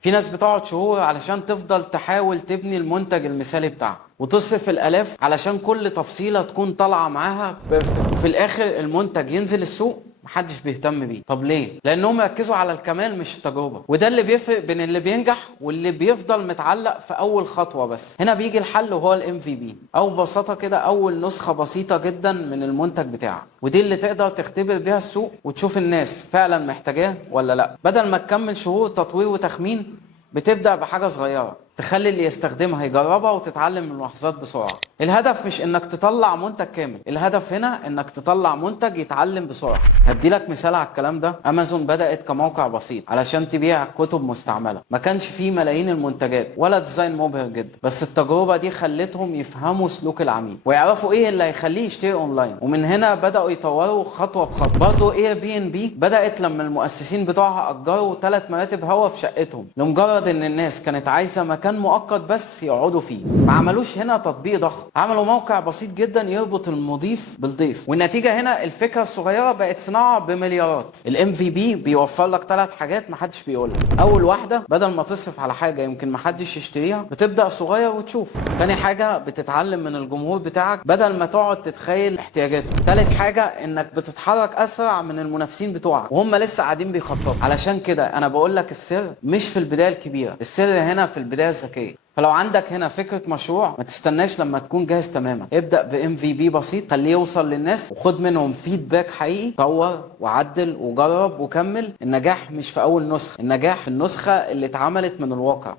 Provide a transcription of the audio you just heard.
في ناس بتقعد شهور علشان تفضل تحاول تبني المنتج المثالي بتاعها، وتصرف الالاف علشان كل تفصيلة تكون طالعة معاها بيرفكت. في الاخر المنتج ينزل السوق محدش بيهتم بيه. طب ليه؟ لانهم ركزوا على الكمال مش التجربه، وده اللي بيفرق بين اللي بينجح واللي بيفضل متعلق في اول خطوه بس. هنا بيجي الحل وهو الام في بي، او ببساطه كده اول نسخه بسيطه جدا من المنتج بتاعك، ودي اللي تقدر تختبر بيها السوق وتشوف الناس فعلا محتاجاه ولا لا. بدل ما تكمل شهور تطوير وتخمين، بتبدأ بحاجة صغيرة تخلي اللي يستخدمها يجربها وتتعلم من اللحظات بسرعة. الهدف مش انك تطلع منتج كامل، الهدف هنا انك تطلع منتج يتعلم بسرعة. هديلك مثال على الكلام ده. امازون بدأت كموقع بسيط علشان تبيع كتب مستعملة، ما كانش فيه ملايين المنتجات ولا ديزاين مبهر جدا، بس التجربة دي خلتهم يفهموا سلوك العميل ويعرفوا ايه اللي هيخليه يشتري اونلاين، ومن هنا بدأوا يطوروا خطوة بخطوة. برضه اير بي ان بي بدأت لما المؤسسين بتوعها اجروا 3 مراتب هوا في شقتهم لمجرد ان الناس كانت عايزة مكان مؤقت بس يقعدوا فيه. ما عملوش هنا تطبيق ضخم، عملوا موقع بسيط جدا يربط المضيف بالضيف، والنتيجة هنا الفكرة الصغيرة بقت صناعة بمليارات. الام في بي بيوفر لك 3 حاجات محدش بيقولها. اول واحدة، بدل ما تصرف على حاجة يمكن محدش يشتريها، بتبدأ صغير وتشوف. تاني حاجة، بتتعلم من الجمهور بتاعك بدل ما تقعد تتخيل احتياجاته. تالت حاجة، انك بتتحرك اسرع من المنافسين بتوعك وهم لسه قاعدين بيخططوا. علشان كده انا بقول لك السر مش في البداية الكبيرة، السر هنا في البداية الذكية. فلو عندك هنا فكرة مشروع، ما تستناش لما تكون جاهز تماما. ابدأ ب MVP بسيط، خليه يوصل للناس وخد منهم فيدباك حقيقي. طور وعدل وجرب وكمل. النجاح مش في أول نسخة، النجاح في النسخة اللي اتعملت من الواقع.